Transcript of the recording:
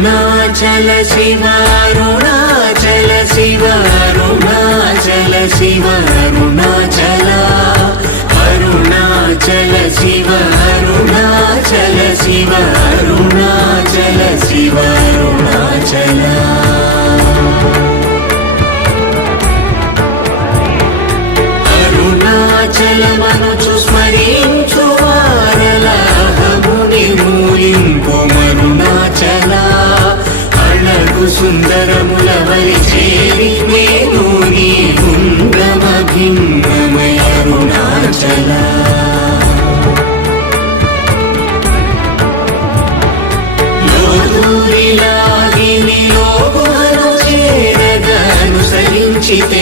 అరుణాచల శివ అరుణాచల శివ అరుణాచల శివ అరుణాచల అరుణాచల శివ అరుణాచల శివ అరుణాచల శివ అరుణాచల అరుణాచలమనుచు స్మరించు వారలాహము నిర్మూలింపు మరుణాచల అళగు సుందరముల వలి చేరి నేను నీ గుండమ భిన్నమయ అరుణాచల లోదూరిలాగి నిలోగుహను చేరగా అనుసరించితే